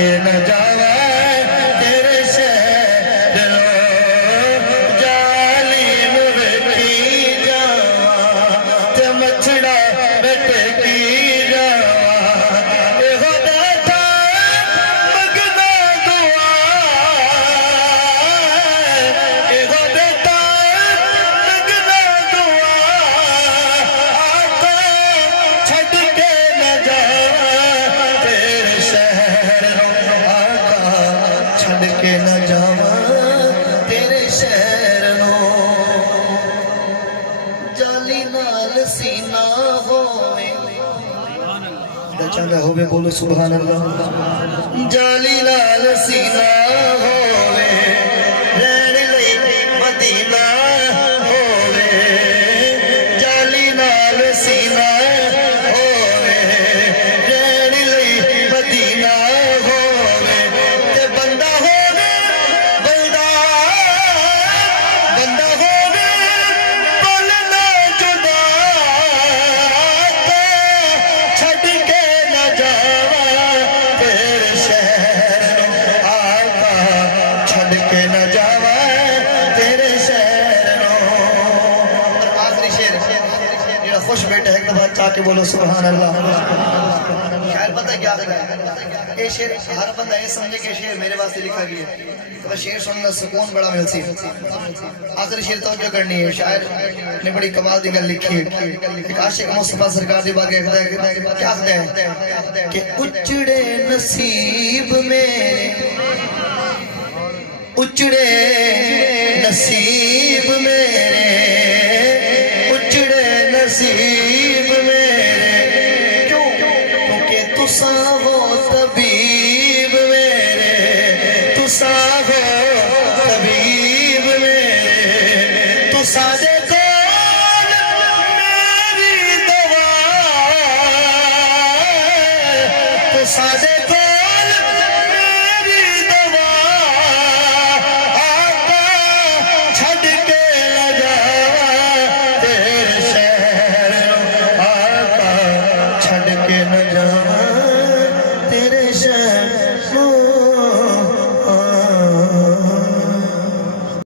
के न जावा तेरे शहरों जाली मुरकी जावा ते मछड़ा बटकी जावा एहो दाता मगना दुआ एहो दाता मगना दुआ आका छड़ के न जावा तेरे शहरों आका छड़ के न जावा तेरे शहरों जाली नाल सीना होवे चंगा होवे बोलो सुभान अल्लाह जाली नाल सीना होवे रहन लई मदीना होवे जाली नाल सीना होवे रहन लई मदीना होवे ते बंदा होवे बंदा बंदा होवे बोलना जुदा छड़ के न जावा तेरे शहरों आका छड़ के न जावा तेरे शहरों और आखिरी शेर जेड़ा खुश बैठा है एक दफा चाह के बोलो सुभान अल्लाह शायर पता क्या है ये शेर हर बंदा ये समझे कि शेर मेरे वास्ते लिखा गया है तो शेर सुनना सुकून बड़ा मिलती है आखिरी शेर तवज्जो करनी है शायर ने बड़ी कमाल दी गल लिखी है एक आशिक मुस्तफा सरकार दे बागे कहता है क्या कहता है कि उचड़े नसीब मेरे उचड़े नसीब मेरे उचड़े नसीब मेरे क्यों क्योंकि तुसा हो तबीब मेरे तुसा हो तबीब मेरे तुसा दे कौन मेरी दवा तुसा दे कौन मेरी दवा आका छड़ के न जावा तेरे शहरों आका छड़ के न जावा तेरे शहरों